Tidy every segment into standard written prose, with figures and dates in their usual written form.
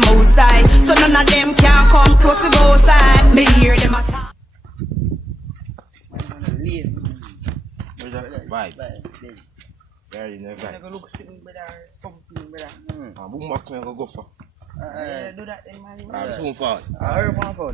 the most high. So none of them can come close to go side. Me hear them attack. Vibes. Very nice vibes. I look sitting brother, something brother. Boombox me go for. Do that then man. I'm soon forward. I heard one for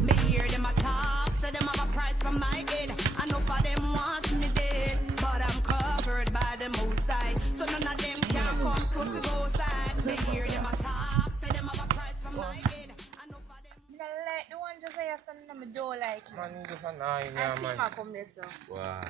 Me hear them attack, say them have a price for my head. I know for them want me dead, but I'm covered by the most high. So none of them can come close to go side. Me hear them attack, say them have a price for my head. I know for them. I like the one just say something on my door like Man, you just annoying, I yeah, see man. my come there so. Wow.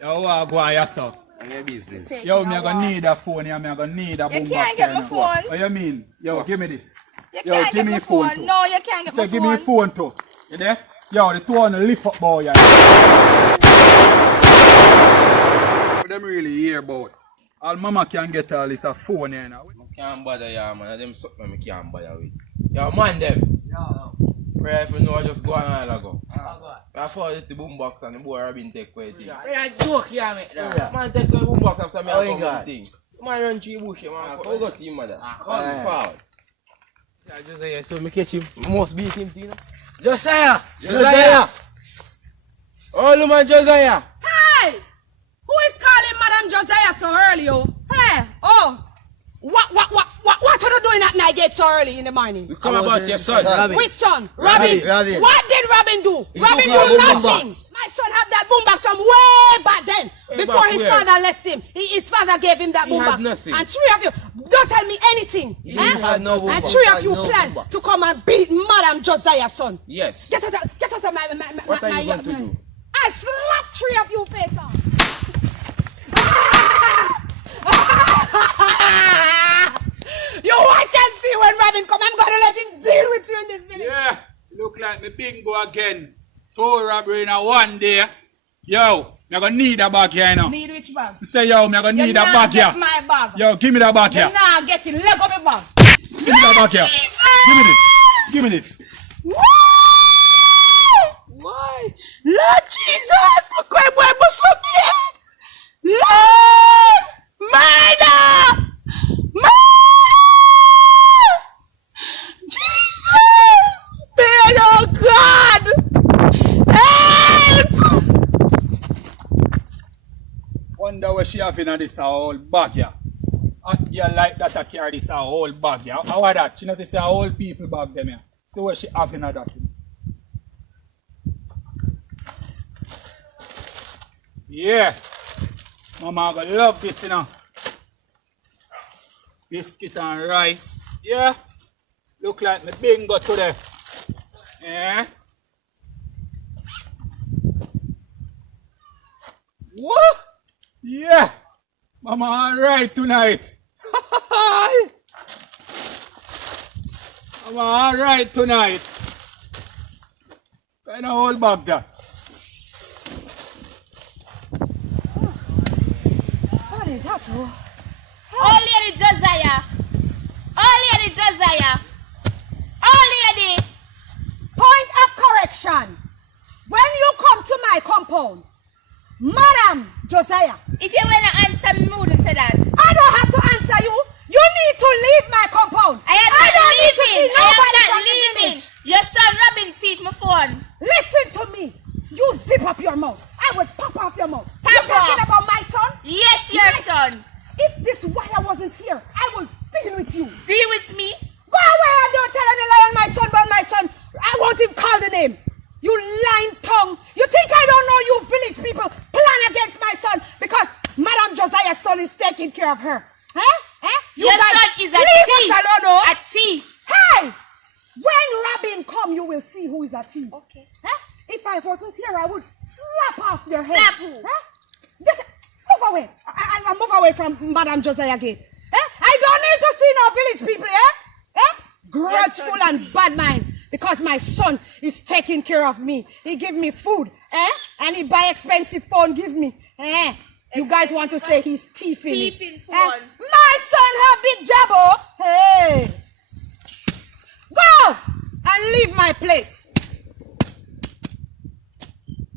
Yo, go on yourself. And your business. Yo, me gonna need a phone here, me gonna need a boombox. You can't get my here. phone. What you mean? Yo, give me this. You Yo, can't give get me my phone phone. too. No, you can't get my Say, give me phone. phone too. You there? Yo, the two on the lift up boy. Yeah. What them really hear about? All mama can get all this a phone here now. I can't bother ya, man. Them something I can't bother with. Yo, man, them. Yo. Pray if you know, just go on all ago. I thought the boombox and the boy Robin take away thing. I joke here mate. Man, take away boombox after me Oh, and God. come thing. Man, run through bush, man. How go to him, mother? Come forward. I just say, so me catch him. Must beat him, you know. Josiah! Josiah! Oh, man, Josiah! Hey! Who is calling Madam Josiah so early, oh? Hey! Oh! What are you doing at night gate so early in the morning? We come about your son. Robin. Which son? Robin. Robin. What did Robin do? He Robin took do our boom nothing. box. My son had that boombox from way back then. Way Before back his where? father left him. His father gave him that He had boombox. nothing. And three of you, don't tell me anything. He had no boom And box. three of you No plan boombox. to come and beat Madam Josiah's son. Yes. Get out of my What are you going to do? I slap three of you face off. You watch and see when Robin come. I'm gonna let him deal with you in this village. Yeah, look like me bingo again. 4 robbery in a one day. Yo, me gonna need a bag here now. Need which bag? Say yo, me gonna need a bag get here. my bag. Yo, give me that bag here. You not get it. Let go my bag. Give me that bag here. Give me this. Give me this. Woo! Why? Lord Jesus! Look where boy was for me. Lord! Murder! Jesus! Man, oh God! Help! Wonder where she have in this whole bag here. You like that I carry this whole bag here. How are that? She knows it's a whole people bag them here. See where she have in that. Yeah. Mama gonna love this, you know. Biscuit and rice. Yeah. Look like me bingo today. Yeah. What? Yeah. Mama alright tonight. Mama alright tonight. Kind of whole bag that. Son is that oh? Oh, Lady Josiah! Oh, Lady Josiah! Oh, Lady! Point of correction. When you come to my compound, Madam Josiah, If you want to answer me, mood to say that. I don't have to answer you. You need to leave my compound. I am don't not need to see leaving. I nobody am from not the leaving. village. Your son Robin thief my phone. Listen to me. You zip up your mouth. I will pop off your mouth. Pop You're talking off. about my son? Yes, your Yes. son. If this wire wasn't here, I will deal with you. Deal with me. Go away and don't tell any lie on my son about my son. I won't even call the name. You lying tongue. You think I don't know you village people plan against my son because Madam Josiah's son is taking care of her. Huh? Huh? You Your guys son is a leave thief. us alone, oh. A thief. Hey! When Robin come, you will see who is a thief. Okay. Huh? If I wasn't here, I would slap off your head. Slap who? Huh? Move away. I move away from Madam Josiah Gate. Eh? I don't need to see no village people, eh? Eh? Grudgeful son and bad mind. Because my son is taking care of me. He give me food, eh? And he buy expensive phone, give me. Eh? You guys want to say he's thieving. Thieving phone. My son have big job, oh. Hey. Go and leave my place.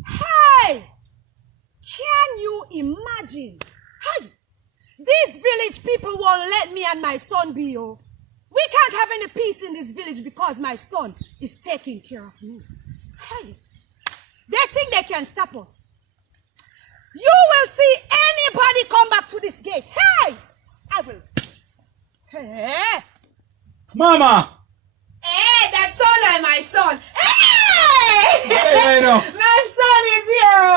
Hey. Can you imagine? Hey. These village people won't let me and my son be, oh. We can't have any peace in this village because my son is taking care of me. Hey, they think they can stop us. You will see anybody come back to this gate. Hey, I will. Hey. Mama! Hey, that's all like my son. Hey! Hey, no. My son is here.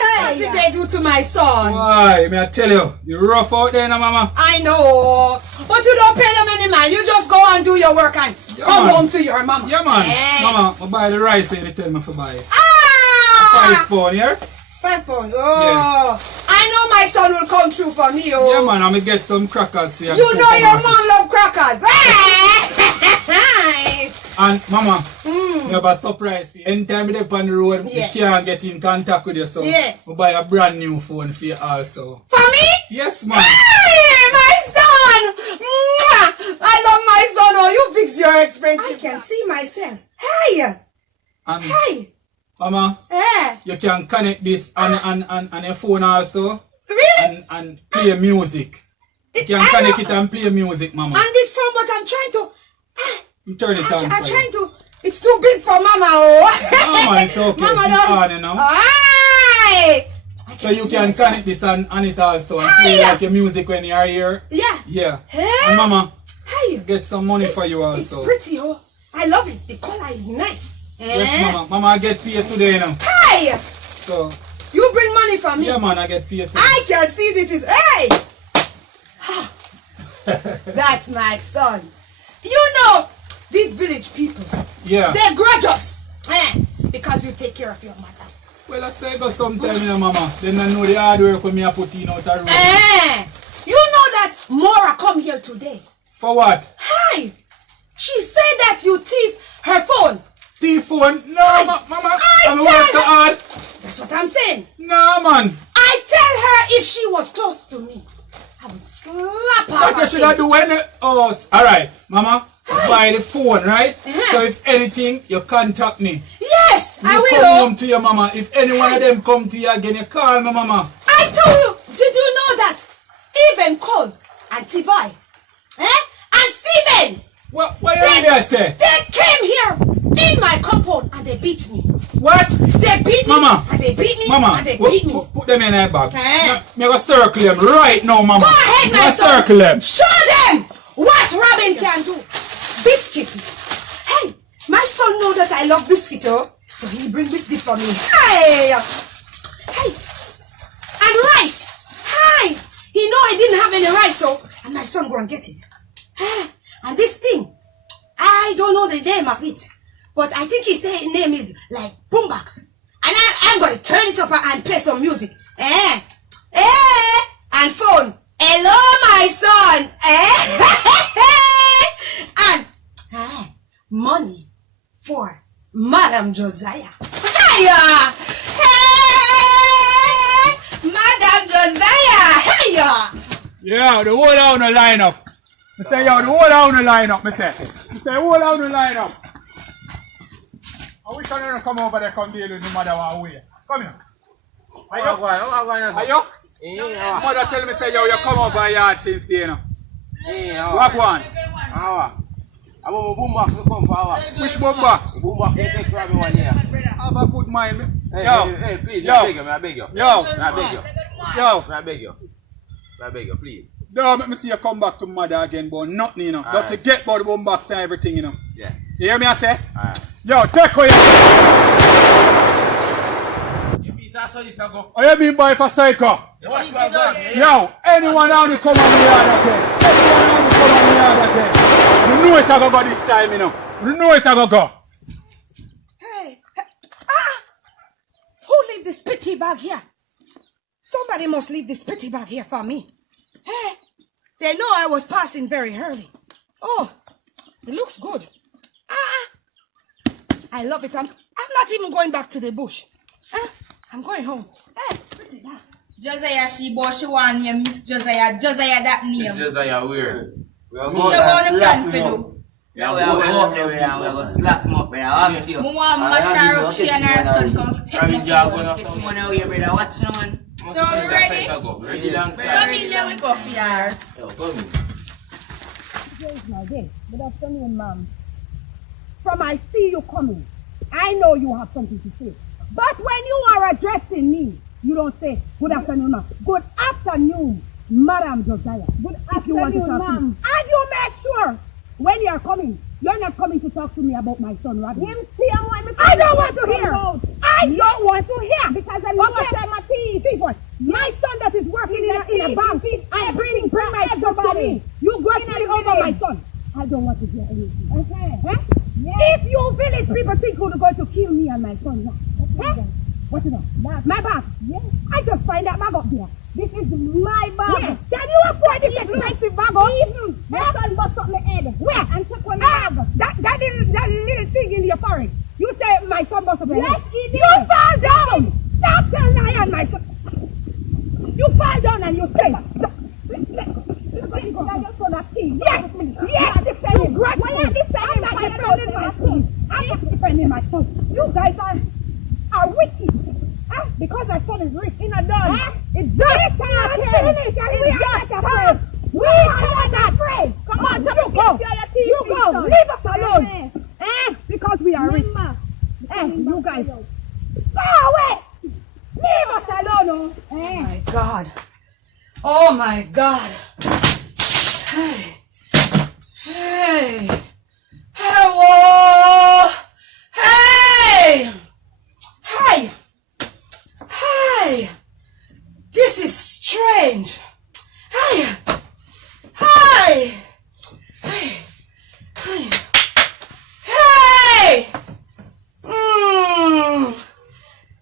Hey. What did they do to my son? Why? May I tell you, you're rough out there now, mama. I know. But you don't pay them any man. You just go and do your work and come home to your mama. Yeah, man. Hey. Mama, I buy the rice that they tell me to buy. Ah! 5 pounds here. 5 pounds. Oh. I know my son will come through for me. Oh. Yeah, man. I'm going to get some crackers here. You know your mom love crackers. And mama, you have a surprise. Anytime you're on the road, you can't get in contact with you, so we buy a brand new phone for you also. For me? Yes, man. Hey, my son! Mwah! I love my son. Oh, you fix your expenses. I can see myself. Hey! And Hey! mama, you can connect this on your phone also. Really? And play music. You can connect it and play music, mama. On this phone, but I'm trying to... Turn it on. I'm trying to... It's too big for mama, oh. No, man, it's okay. Mama It's don't... on, you know. Aye. So you can connect this on it also and play like your music when you are here. Yeah. Yeah. Hey. And mama, Hey. get some money for you It's also. pretty, oh. I love it. The color is nice. Yes, mama. Mama, I get paid today now. Hey. So, You bring money for me. yeah, man, I get paid today. I can see this is... Hey. That's my son. You know, these village people, Yeah. they grudge us. Because you take care of your mother. Well, I say go sometime, you know, mama. Then I know the hard work when me I put in out the road. You know that Mora come here today. For what? Hi. She said that you thief her phone. Thief phone? No, mama. I'm tell work so her- hard. That's what I'm saying. No, man. I tell her if she was close to me, I would slap her. What you should have do when... Oh, alright, mama. Buy the phone, right? So if anything, you contact me. Yes, I You will. come home to your mama. If any one of them come to you again, you call me, mama. I told you. Did you know that even Cole and Tivai, and Stephen, What you really say? they came here in my compound and they beat me. What? They beat me. Mama. And they beat me. Mama, And they beat me. put them in a bag. Eh? Me go circle them right now, mama. Go ahead, Me my go son. circle them. Show them what Robin can do. Biscuit. Hey, my son know that I love biscuit, oh. So he bring biscuit for me. Hey. Hey. And rice. Hi. He know I didn't have any rice, so and my son go and get it. And this thing, I don't know the name of it, but I think he say his name is like boombox. And I'm gonna turn it up and play some music. And phone. Hello, my son. And money for Madam Josiah. Hiya! Hey! Madam Josiah! Hiya! Yeah, the whole down the line up. I say, yo, the whole down the line up, I say, whole down the line up. I wish I didn't come over there, come deal with the mother one way. Come here. Are you? Mother tell me, say, yo, you come over yard since day, you know. What one? I want a boombox to come for our. Which boombox? Boombox, they take for everyone here. Have a good mind. Hey, please, Yo. I beg you. Yo. I beg you, please. Don't make me see you come back to mother again, but nothing, you know. Just forget about the boombox and everything, you know. Yeah. You hear me, I say? Alright. Yo, take away. You piece of so this I go. What you mean by for psycho? Watch my gun. Yo, anyone out to come on the yard again? Anyone out to come on the yard again? You know it a go go this time, you know. You know it a go go. Hey. Who leave this pity bag here? Somebody must leave this pity bag here for me. Hey. They know I was passing very early. Oh, it looks good. I love it. I'm not even going back to the bush. I'm going home. Hey, pretty bag. Josiah, she bought she want name Miss Josiah. Josiah that name. It's just like weird. So what you plan for do? Yeah, we are going up there, we are going to slap him up, brother. I'll get you. I want Masha up, she and her son come take me phone. Get you money away, brother. Watch no man. So we ready? Ready long Come time. in there, we go for her. Yo, come in. Yes, my dear. Good afternoon, ma'am. From I see you coming, I know you have something to say. But when you are addressing me, you don't say, good afternoon, ma'am. Good afternoon, Madam Josiah. Good afternoon, ma'am. And you make sure, when you are coming, you're not coming to talk to me about my son, Robin. I don't want to hear. I don't want to hear. Because I'm not my thief. My son that is working in a bank and bring my son to me. You grossly over my son. I don't want to hear anything. Okay. Huh? Yes. If you village people think you're going to kill me and my son now. Okay. Huh? What is that? My bag. Yes. I just find that bag up there. This is my bag. Yes. Can you afford this expensive bag? Even my son bust up my head. Where? And took one bag. That little thing in your forehead. You say my son bust up my head. Yes, you fall down. Stop telling I and my son. You fall down and you say. Yes, defending. Why are you defending my son? I'm not defending my son. You guys are wicked. Because my son is rich in a done. It's just finished and we are not afraid. We are not afraid. Come on, you go. You go. Leave us alone. Because we are rich. You guys. Go away. Leave us alone. Oh my God. Oh my God. Hey. Hey. Hello. Hey. Hey. Hey. This is strange. Hey. Hey. Hey. Hey. Hey.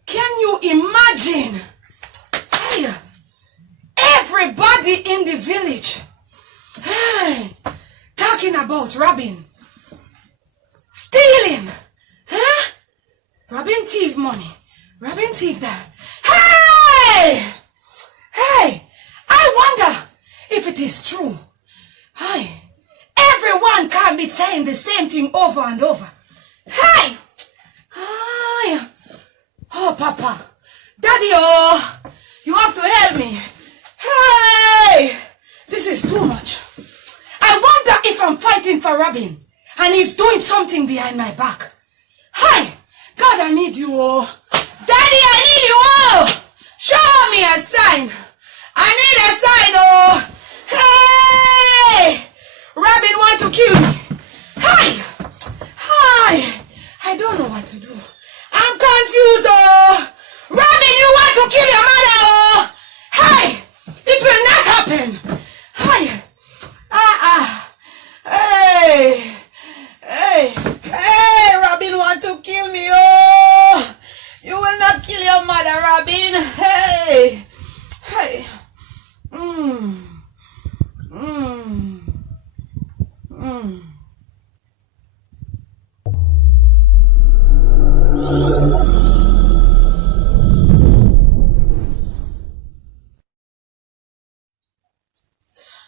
Can you imagine? Hey. Everybody in the village, hey, talking about Robin stealing, huh? Robin thief money, Robin thief that. Hey, hey, I wonder if it is true. Hey, everyone can't be saying the same thing over and over. Hey, hey, oh Papa, Daddy, oh, you have to help me. Hey, this is too much. I wonder if I'm fighting for Robin and he's doing something behind my back. Hi, God, I need you, oh. Daddy, I need you, oh. Show me a sign. I need a sign, oh. Hey, Robin want to kill me. Hi, hi. I don't know what to do. I'm confused, oh. Robin, you want to kill your mother, oh. Hi. It will not happen. Hi. Hey. Hey. Hey, Robin want to kill me. Oh. You will not kill your mother, Robin. Hey. Hey.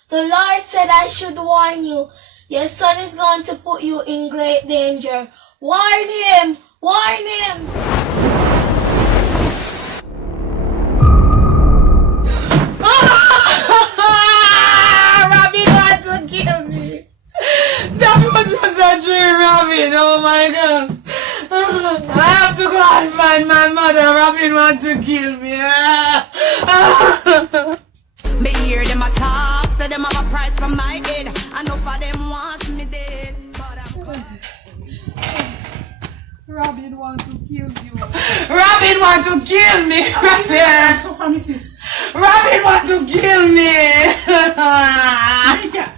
The Lord said I should warn you. Your son is going to put you in great danger. Warn him! Warn him! Robin wants to kill me. That was just a dream, Robin. Oh my God. I have to go and find my mother. Robin wants to kill me. Me hear them a talk, say them have a price for my head. I know for them wants me dead, but I'm Robin want to kill you. Robin want to kill me. Robin. So for Mrs. Robin want to kill me.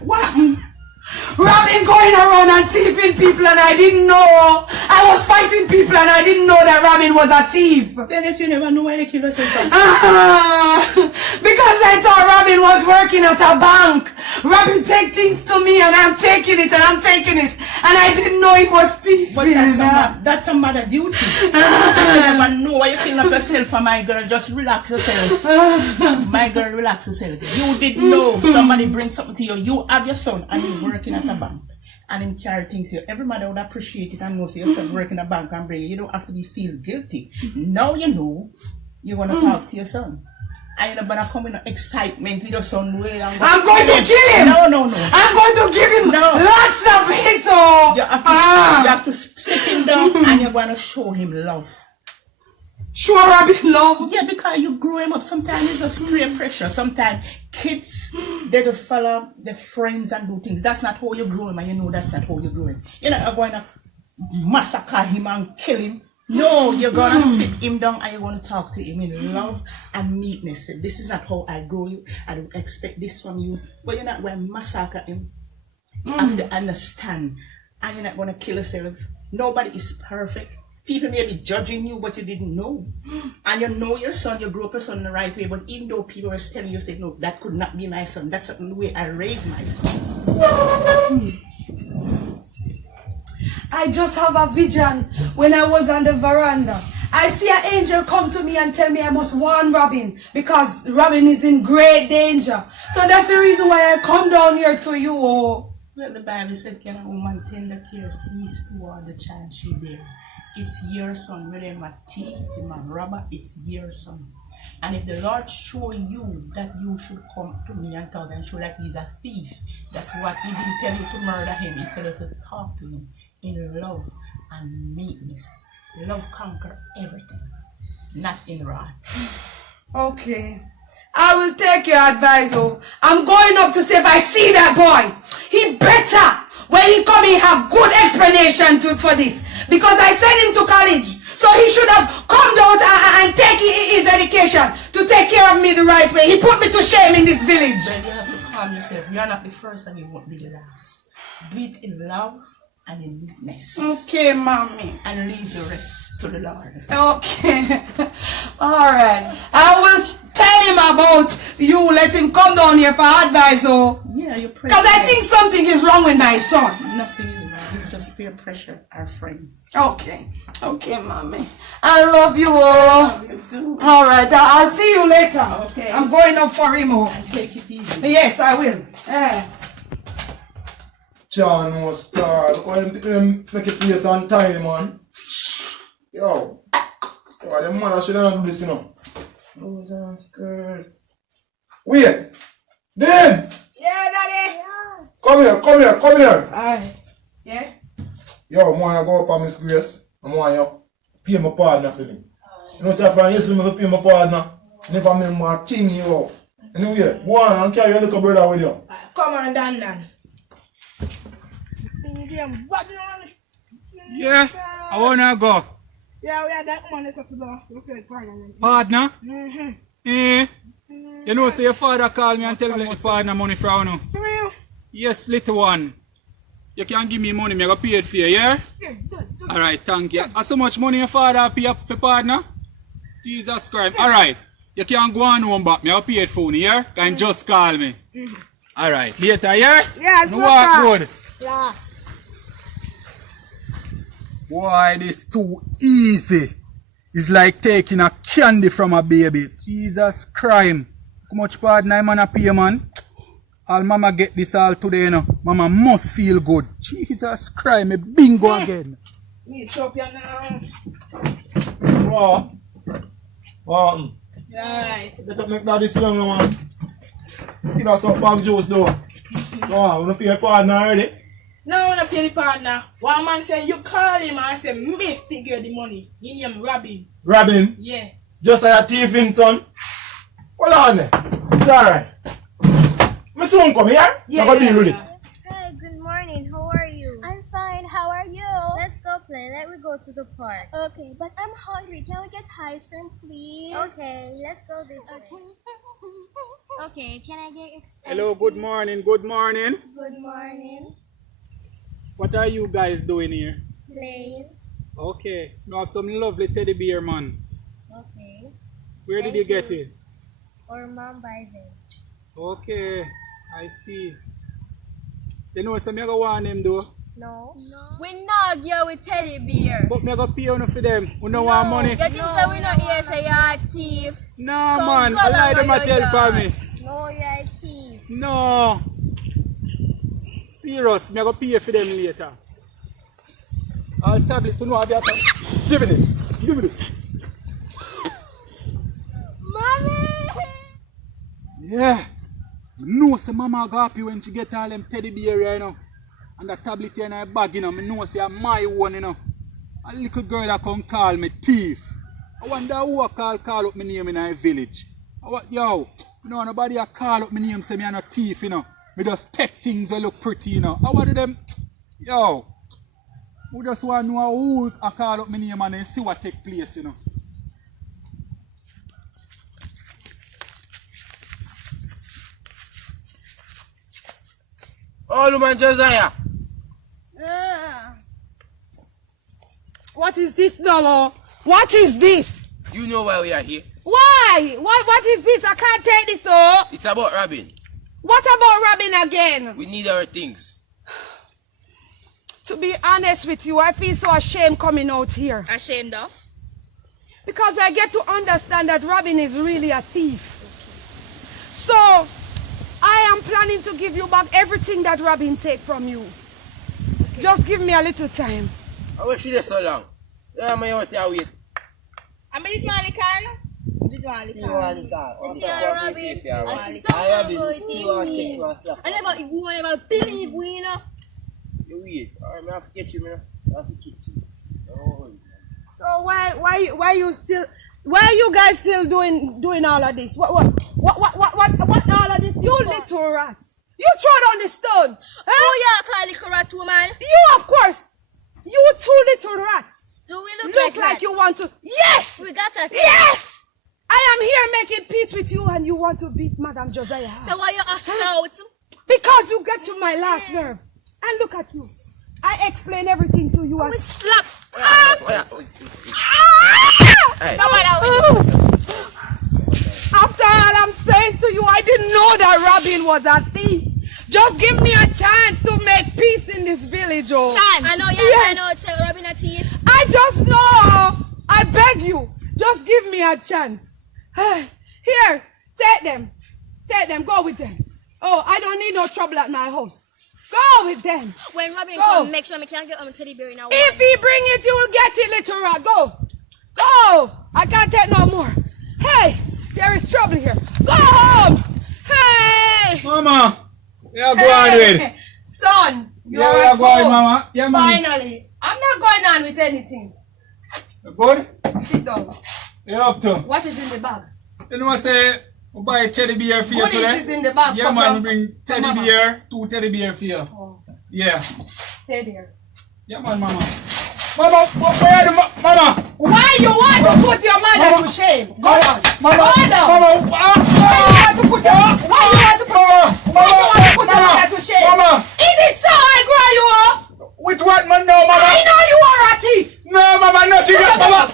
What? Robin going around and thieving people and I didn't know. I was fighting people and I didn't know that Robin was a thief. Then if you never know why they kill us, because I thought Robin was working at a bank. Robin take things to me and I'm taking it and I'm taking it. And I didn't know it was thieving. But that's a mother duty. You never know why you killing up yourself for my girl. Just relax yourself. My girl, relax yourself. You didn't know somebody bring something to you. You have your son and he's working at a bank. And him carry things here. Every mother would appreciate it and know your son working at a bank and bring it. You don't have to feel guilty. Now you know you're going to talk to your son. I ain't gonna come with no excitement with your son. I'm going to kill him. No. I'm going to give him lots of hits. You have to sit him down and you're going to show him love. Show Robin love? Yeah, because you grow him up. Sometimes it's just peer pressure. Sometimes kids, they just follow their friends and do things. That's not how you grow him, and you know that's not how you grow him. You're not going to massacre him and kill him. No, you're going to sit him down and you're going to talk to him in love and meekness. This is not how I grow you. I don't expect this from you. But you're not going to massacre him. You have to understand. And you're not going to kill yourself. Nobody is perfect. People may be judging you, but you didn't know. And you know your son, you grew up your son in the right way. But even though people were telling you, say, no, that could not be my son. That's not the way I raised my son. I just have a vision when I was on the veranda. I see an angel come to me and tell me I must warn Robin because Robin is in great danger. So that's the reason why I come down here to you. Oh. Well, the Bible said, can a woman tender care cease toward the child she bear? It's your son. Whether I'm a thief, I'm a robber, it's your son. And if the Lord show you that you should come to me and talk and show that he's a thief, that's what he didn't tell you to murder him. He told you to talk to him in love and meekness. Love conquer everything, not in wrath. Okay. I will take your advice. Oh. I'm going up to see if I see that boy. He better, when he come, he have good explanation for this. Because I sent him to college. So he should have come down and take his education to take care of me the right way. He put me to shame in this village. Then you have to calm yourself. You are not the first and you won't be the last. Do it in love and in meekness. Okay, mommy. And leave the rest to the Lord. Okay. Alright. I will tell him about you. Let him come down here for advice. Oh. Yeah, you pray. Because I think something is wrong with my son. Nothing is wrong. It's just peer pressure. Our friends. Okay. Okay, mommy. I love you all. I love you too. Alright. I'll see you later. Okay. I'm going up for him. Oh. And take it easy. Yes, I will. John was star. Look how them make it place on time, man. Yo. The mother should have do this, you know. Rose and skirt. Wait. Then. Yeah, daddy. Come here. Aye. Yeah? Yo, I want to go up on Miss Grace. I want you pay my partner for me. You know, say from yesterday, I pay my partner. Never remember a thing you out. Anyway, go on and carry your little brother with you. Come on, Dan. Yeah, I wanna go. Yeah, we had that money to go. Partner? You know, say your father called me and tell me let the partner money from you. For real? Yes, little one. You can give me money, I go pay it for you, yeah? Yeah, good. Alright, thank you. How so much money your father pay up for partner? Jesus Christ. Alright, you can go on home back, I go pay it for you, yeah? Can just call me. Alright, later, yeah? Yeah, no walk good. Yeah. Why this too easy? It's like taking a candy from a baby. Jesus Christ. How much partner I'm gonna pay, man? All mama get this all today, you know. Mama must feel good. Jesus Christ, me bingo again. Me chop you now. What? Right. Let us make that this young man. Still have some bag juice though. So, I want to pay your partner already. No, I want to pay the partner. One man say you call him and say me figure the money. He name Robin. Robin? Yeah. Just like a thief in son. Hold on there. It's alright. My son come here. Yeah. I'm going to deal with it. Hi, good morning. How are you? I'm fine. How are you? Let's go play. Let me go to the park. Okay, but I'm hungry. Can we get ice cream, please? Okay, let's go this way. Okay, can I get Hello, good morning, good morning. Good morning. What are you guys doing here? Playing. Okay, you have some lovely teddy bear, man. Okay. Where did you get it? Or mom buy them. Okay, I see. You know some you go want them though? No. We not here with teddy bear. But me go pay you for them. We don't want money. You think so we not here say you're a thief? No man, I lie them a tell for me. No, you're a thief. No. Serious, me go pay for them later. I'll tablet to know how they are. Give me it. Mommy! Yeah. You know, say mama go happy when she get all them teddy bear, you know. And that tablet in her bag, you know. Me know say I'm my one, you know. A little girl that come call me thief. I wonder who call up my name in our village. Yo, you know, nobody a call up my name say me I'm a thief, you know. Me just take things that look pretty, you know. I want them, yo, who just want to know who a call up my name and then see what take place, you know. Oh, man, Josiah. What is this, Nomo? What is this? You know why we are here. Why? What is this? I can't take this, oh. It's about robbing. What about robbing again? We need our things. To be honest with you, I feel so ashamed coming out here. Ashamed of? Because I get to understand that Robin is really a thief. So, I am planning to give you back everything that Robin take from you. Okay. Just give me a little time. I wish you there so long. Yeah, my out here wait. I'm going to car, no? You want the car? You see how Robin? I never believe we, you know. You wait. Alright, I have to get you, man. I have to get you. Oh. So why are you guys still doing all of this? What all of this? You little rat! You throw down the stone! Huh? Oh yeah, call little rat woman. You of course! You two little rats! Do we look like rats? you want to? Yes! We got a thing. Yes! I am here making peace with you and you want to beat Madam Josiah. So why you a shout? Because you get to my last nerve. And look at you. I explain everything to you and slap. After all I'm saying to you, I didn't know that Robin was a thief. Just give me a chance to make peace in this village, oh. Chance. I know, yeah, yes. I know it's Robin a thief. I just know. I beg you. Just give me a chance. Here, take them. Take them. Go with them. Oh, I don't need no trouble at my house. Go with them. When Robin come, make sure I can't get on teddy bear now. If he bring it, you will get it, little rat. Go. Go. I can't take no more. Hey, there is trouble here. Go home. Hey. Mama. Yeah, go on with. Son, you're at home. Mama. Yeah, Mama. Finally. I'm not going on with anything. You good? Sit down. You up to? What is in the bag? You know what I say? We buy teddy bear for you today. What is this in the bag? Yeah, man, we bring teddy bear, 2 teddy bear for you. Oh. Yeah. Stay there. Yeah, man, Mama. Mama, where the Mama? Why you want to put your mother to shame? Go on. Mama. Mama. Why you want to put your mother to shame? Mama. Is it so I grow you up? Which one, man? No, Mama. I know you are a thief. No, Mama, not you, Mama.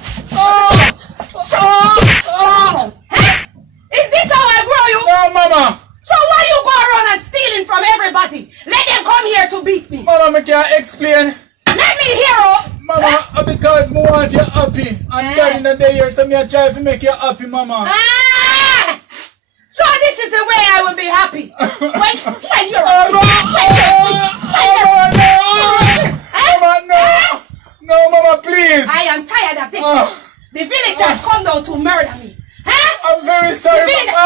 Is this how I grow you? No, Mama. So why you go around and stealing from everybody? Let them come here to beat me. Mama, I can't explain. Let me hear, oh. Mama, because I want you happy. And God in the day here, so I try to make you happy, Mama. So this is the way I will be happy. when you're Mama, no. No, Mama, please. I am tired of this. The villagers come down to murder me. I'm very sorry. No,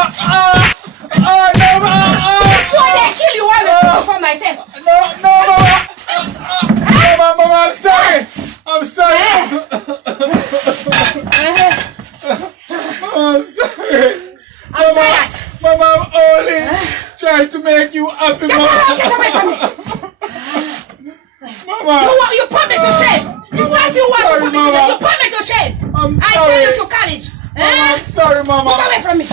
before they kill you, I will do it for myself. No, Mama, I'm sorry. I'm sorry. I'm sorry. I'm tired. Mama, I'm only trying to make you happy, Mama. Get away from me. Mama. You put me to shame. It's not you want to put me to shame. You put me to shame. I'm sorry. I send you to college. Mama, I'm sorry, Mama. Get away from me.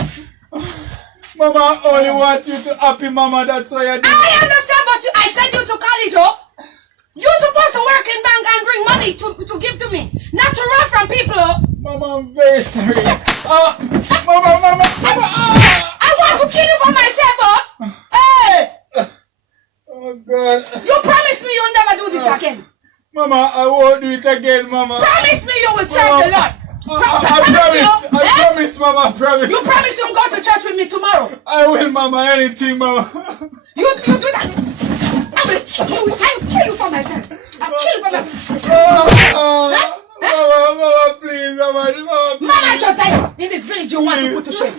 Mama, I only want you to happy, Mama. That's why I do. I understand, but I send you to college, oh. You're supposed to work in bank and bring money to give to me, not to run from people, oh. Mama, I'm very sorry. Mama. I want to kill you for myself, oh. Hey. Oh, God. You promised me you'll never do this again. Mama, I won't do it again, Mama. Promise me you will serve the Lord. I promise, Mama, I promise. You promise you'll go to church with me tomorrow. I will, Mama, anything, Mama. You do that. I will kill you for myself. I'll kill you for myself. Mama, please, Mama. Mama Josiah, in this village you want to put to shame.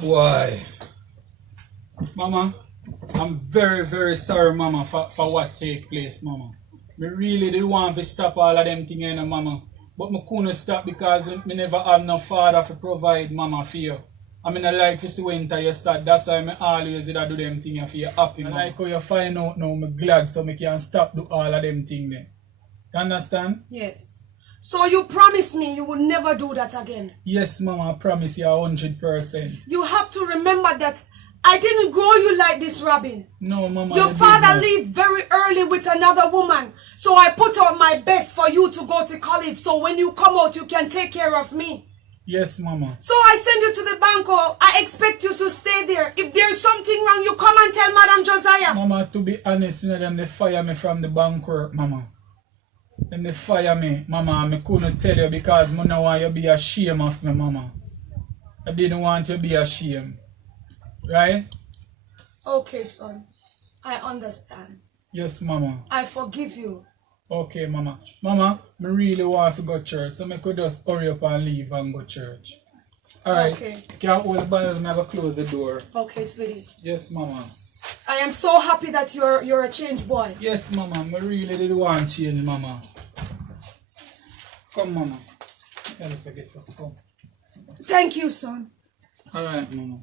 Boy. Mama, I'm very, very sorry, Mama, for what take place, Mama. Me really did want to stop all of them things, Mama. But me couldn't stop because me never have no father to provide, Mama, for you. I mean, I like to see when you sad. That's why I always do them things for you happy, Mama. I like how you find out now, I'm glad so I can stop do all of them things. You understand? Yes. So you promise me you will never do that again? Yes, Mama, I promise you 100%. You have to remember that I didn't grow you like this, Robin. No, Mama. Your father left very early with another woman. So I put out my best for you to go to college. So when you come out, you can take care of me. Yes, Mama. So I send you to the bank. I expect you to stay there. If there's something wrong, you come and tell Madam Josiah. Mama, to be honest, them they fire me from the bank work, Mama. Then they fire me, Mama. I couldn't tell you because I don't want you to be ashamed of me, Mama. I didn't want you to be ashamed. Right? Okay, son. I understand. Yes, Mama. I forgive you. Okay, Mama. Mama, I really want to go to church, so I could just hurry up and leave and go to church. Alright. Okay. Can't hold the Bible and never close the door. Okay, sweetie. Yes, Mama. I am so happy that you're a changed boy. Yes, Mama. I really did want to change, Mama. Come, Mama. Come. Thank you, son. Alright, Mama.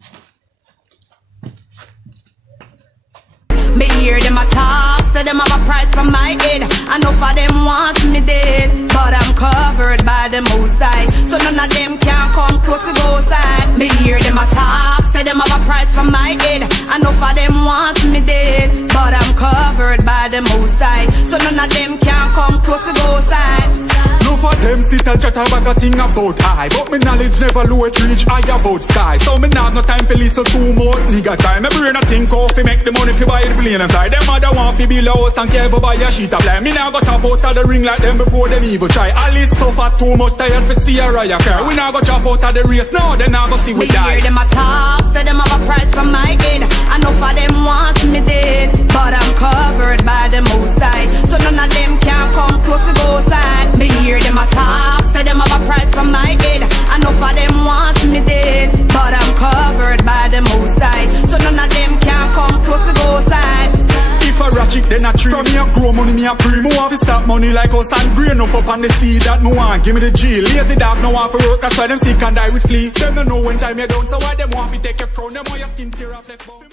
Me hear them a talk, say them have a price for my head. I know for them wants me dead, but I'm covered by the Most High, so none of them can come close to go side. Me hear them a talk, say them have a price for my head. I know for them wants me dead, but I'm covered by the Most High, so none of them can come close to go side. No for them sit and chat about a thing about high, but me knowledge never low it reach high about sky. So me not have no time for listen too much nigga time. Me brain a think off fi make the money fi buy the plane and fly. Them mother want fi be low and care for buy a sheet of fly. Me now go chop out of the ring like them before them even try. Alice suffer too much tired fi see a riot car. We now go chop out of the race now, then now go see we die. Me hear them a talk, say them have a price for my head. I know for them wants me dead, but I'm covered by the Most High, so none of them can come close to go side. Me hear them a talk, say them have a price for my head. I know for them wants me dead, but I'm covered by the Most High, so none of them can come close to go side. If a ratchet then a tree, from me a grow money me a pre. Me want to stop money like us and grain up on the seed that me want. Give me the G. Lazy dog no want for work, that's why them sick and die with flea. Them don't know when time you down, so why them want to take your crown. Them want your skin tear off left bone.